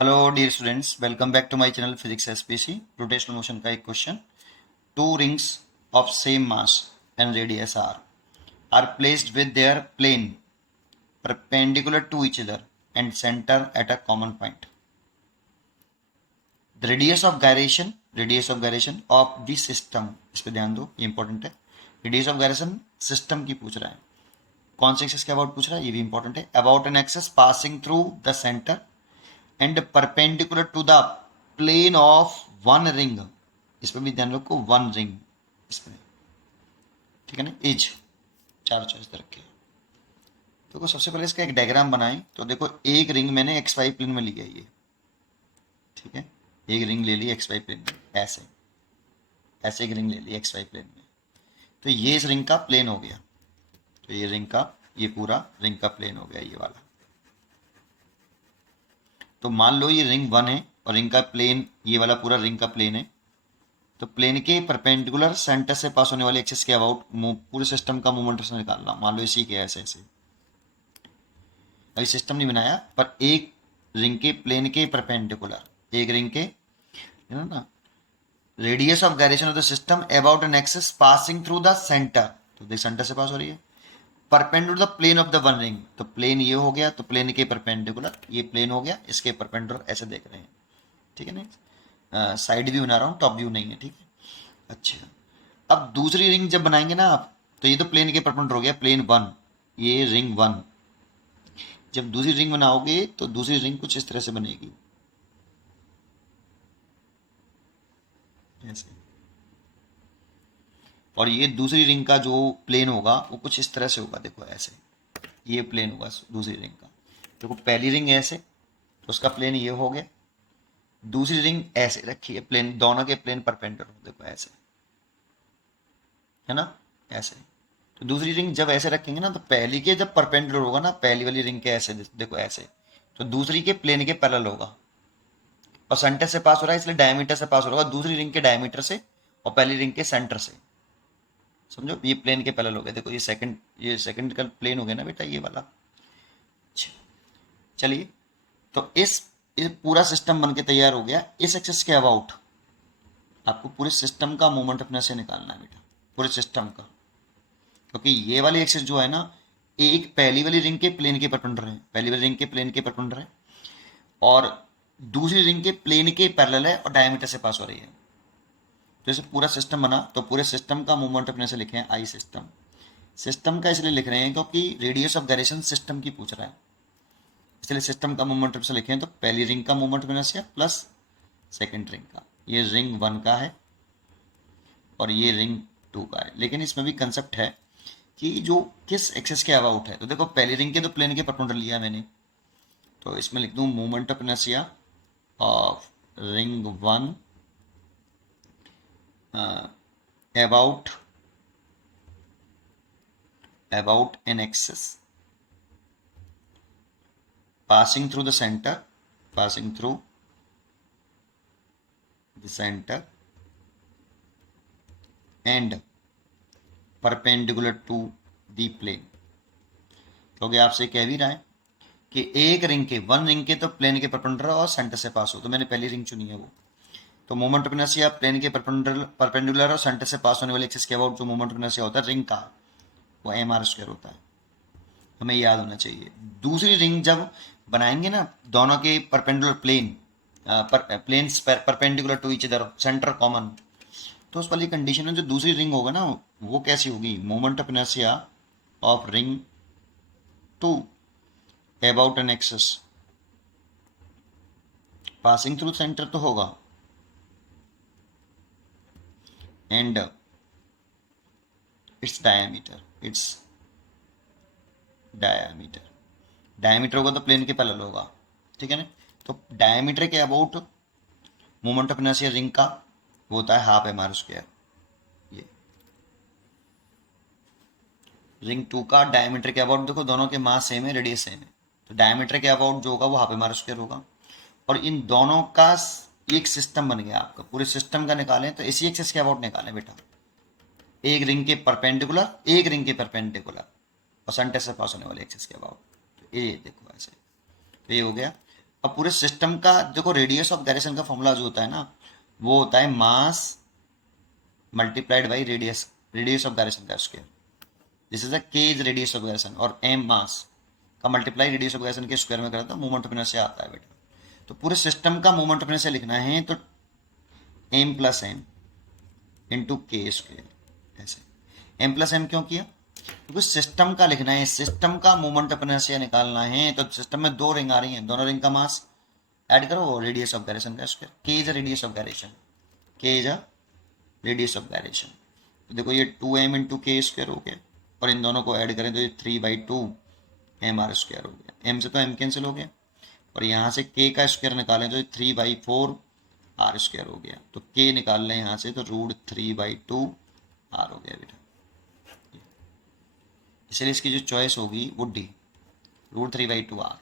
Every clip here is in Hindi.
Hello dear students, welcome back to my channel physics SPC. Rotational motion का एक question. Two rings of same mass and radius are placed with their plane perpendicular to each other and centre at a common point. The radius of gyration of the system, इस पे ध्यान दो, ये इंपॉर्टेंट है। रेडियस ऑफ गायरेशन सिस्टम की पूछ रहा है, कौन से एक्सेस के अबाउट पूछ रहा है, ये भी इंपॉर्टेंट है। About an axis passing through the centre and perpendicular to the plane of one ring, इस पर भी ध्यान रखो, वन रिंग इसमें, ठीक है ना। एज चार चॉइस रखे। देखो सबसे पहले इसका एक डायग्राम बनाएं तो देखो, एक रिंग मैंने एक्स वाई प्लेन में ली है ये, ठीक है। एक रिंग ले ली एक्स वाई प्लेन में, ऐसे ऐसे एक रिंग ले ली एक्स वाई प्लेन में। तो ये इस रिंग का प्लेन हो गया, तो ये रिंग का, ये पूरा रिंग का प्लेन हो गया ये वाला। तो मान लो ये रिंग वन है और रिंग का प्लेन, ये वाला पूरा रिंग का प्लेन है। तो प्लेन के परपेंडिकुलर सेंटर से पास होने वाले एक्सिस के अबाउट पूरे सिस्टम का मोमेंट निकालना। मान लो इसी के ऐसे ऐसे, अभी सिस्टम नहीं बनाया, पर एक रिंग के प्लेन के परपेंडिकुलर, एक रिंग के, है ना, radius of gyration of the system about an axis passing through the centre, तो देख सेंटर से पास हो रही है, perpendicular the plane of the one ring. तो प्लेन ये हो गया, तो प्लेन के परपेंडिकुलर ये प्लेन हो गया, इसके परपेंडिकुलर ऐसे देख रहे हैं, ठीक है ना। साइड व्यू बना रहा हूँ, टॉप व्यू नहीं है, ठीक है। अच्छा, अब दूसरी रिंग जब बनाएंगे ना आप, तो ये तो प्लेन के परपेंडिकुलर हो गया, प्लेन वन, ये रिंग वन। जब दूसरी रिंग बनाओगे तो दूसरी रिंग कुछ इस तरह से बनेगी, ऐसे। और ये दूसरी रिंग का जो प्लेन होगा वो कुछ इस तरह से होगा, देखो ऐसे, ये प्लेन होगा दूसरी रिंग का। देखो पहली रिंग ऐसे, तो उसका प्लेन ये हो गया। दूसरी रिंग ऐसे रखी है, प्लेन दोनों के प्लेन परपेंडिकुलर, देखो ऐसे, है ना, ऐसे। तो दूसरी रिंग जब ऐसे रखेंगे ना, तो पहली के जब परपेंडिकुलर होगा ना, पहली वाली रिंग के ऐसे, देखो ऐसे, तो दूसरी के प्लेन के पैरेलल होगा। और सेंटर से पास हो रहा है इसलिए डायमीटर से पास हो रहा होगा, दूसरी रिंग के डायमीटर से और पहली रिंग के सेंटर से। समझो, ये प्लेन के पैरेलल हो गया। देखो ये सेकंड का प्लेन हो गया ना बेटा, ये वाला। अच्छा, चलिए, तो इस पूरा सिस्टम बन के तैयार हो गया। इस एक्सिस के अबाउट आपको पूरे सिस्टम का मोमेंट अपने से निकालना है बेटा, पूरे सिस्टम का। क्योंकि ये वाली एक्सिस जो है ना, एक पहली वाली रिंग के प्लेन के परपेंडिकुलर है, पहली वाली रिंग के प्लेन के परपेंडिकुलर है, और दूसरी रिंग के प्लेन के पैरेलल है और डायमीटर से पास हो रही है। तो जैसे पूरा सिस्टम बना, तो पूरे सिस्टम का मूवमेंट अपने से लिखे हैं आई सिस्टम। सिस्टम का इसलिए लिख रहे हैं क्योंकि रेडियस ऑफ गायरेशन सिस्टम की पूछ रहा है, इसलिए सिस्टम का मूवमेंट अपने से लिखे हैं। तो पहली रिंग का मूवमेंट अपने से प्लस सेकेंड रिंग का, ये रिंग वन का है और ये रिंग टू का है। लेकिन इसमें भी कंसेप्ट है कि जो किस एक्सेस के अबाउट है। तो देखो पहली रिंग के तो प्लेन के परपेंडिकुलर लिया मैंने, तो इसमें लिख दूं movement of inertia of ring one about an axis passing through the center and perpendicular to the plane। क्योंकि आपसे कह भी रहा है कि एक रिंग के, वन रिंग के तो प्लेन के परपेंडिकुलर और सेंटर से पास हो, तो मैंने पहली रिंग चुनी है वो। तो मोमेंट ऑफ इनर्शिया प्लेन के परपेंडिकुलर और सेंटर से पास होने वाले एक्सिस के अबाउट जो मोमेंट ऑफ इनर्शिया होता है रिंग का, वो mr² होता है, हमें याद होना चाहिए। दूसरी रिंग जब बनाएंगे ना, दोनों के perpendicular plane, planes perpendicular to each other, centre common, तो उस वाली कंडीशन में जो दूसरी रिंग होगा ना, वो कैसी होगी, moment of inertia of ring two about an axis passing through centre तो होगा, एंड इट्स डायामीटर डायमीटर होगा तो प्लेन के पैरेलल होगा, ठीक है ना। तो डायमीटर के about moment of inertia ring का वो होता है हाफ mr²। ये रिंग टू का डायमीटर के अबाउट, देखो दोनों के मास सेम है, रेडियस सेम है, तो डायमीटर के अबाउट जो होगा वो हाफ mr² होगा। और इन दोनों का एक सिस्टम बन गया आपका, पूरे सिस्टम का निकालें तो इसी एक्सिस के अबाउट निकालें बेटा, एक रिंग के परपेंडिकुलर, एक रिंग के परपेंडिकुलर और सेंटर से पास होने वाले एक्सिस के अबाउट। तो ये देखो ऐसे, तो ये हो गया। अब पूरे सिस्टम का देखो, रेडियस ऑफ गायरेशन का फॉर्मूला जो होता है ना, वो होता है mass multiplied by radius, radius of gyration का स्क्वायर। दिस इज द के इज रेडियस ऑफ गायरेशन, और एम मास का मल्टीप्लाई रेडियस ऑफ गायरेशन के स्क्वायर में करता है, मोमेंट ऑफ इनर्शिया आता है बेटा। तो पूरे सिस्टम का मोमेंट ऑफ इनर्शिया लिखना है तो एम प्लस एम इंटू के स्क्वायर, ऐसे। एम प्लस एम क्यों किया? क्योंकि सिस्टम का लिखना है, सिस्टम का मोमेंट ऑफ इनर्शिया निकालना है। तो सिस्टम में 2 रिंग आ रही हैं, दोनों रिंग का मास ऐड करो, रेडियस ऑफ गायरेशन का स्क्वायर। के इज रेडियस ऑफ गायरेशन, के इज रेडियस ऑफ गायरेशन। तो देखो ये 2m इंटू के स्क्वायर हो गया, और इन दोनों को ऐड करें तो ये 3/2 एम आर स्क्वायर हो गया। एम से तो एम कैंसिल हो गया, और यहाँ से के का स्क्वायर निकालें तो ये 3/4 आर स्क्वायर हो गया। तो के निकाल लें यहाँ से तो √3/2 आर हो गया बेटा। इसलिए इसकी जो चॉइस होगी वो डी, √3/2 आर।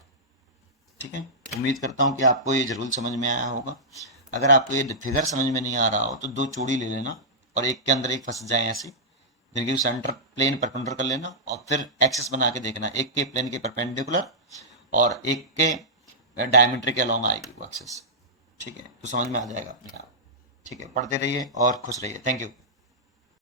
ठीक है, उम्मीद करता हूँ कि आपको ये जरूर समझ में आया होगा। अगर आपको ये फिगर समझ में नहीं आ रहा हो तो 2 चूड़ी ले लेना, और एक के अंदर एक फंस जाए ऐसे, जिनकी सेंटर प्लेन परपेंडिकुलर कर लेना, और फिर एक्सिस बना के देखना, एक के प्लेन के परपेंडिकुलर और एक के डायमीटर के अलॉन्ग आएगी वो एक्सिस। ठीक है, तो समझ में आ जाएगा अपने आप। ठीक है, पढ़ते रहिए और खुश रहिए। Thank you.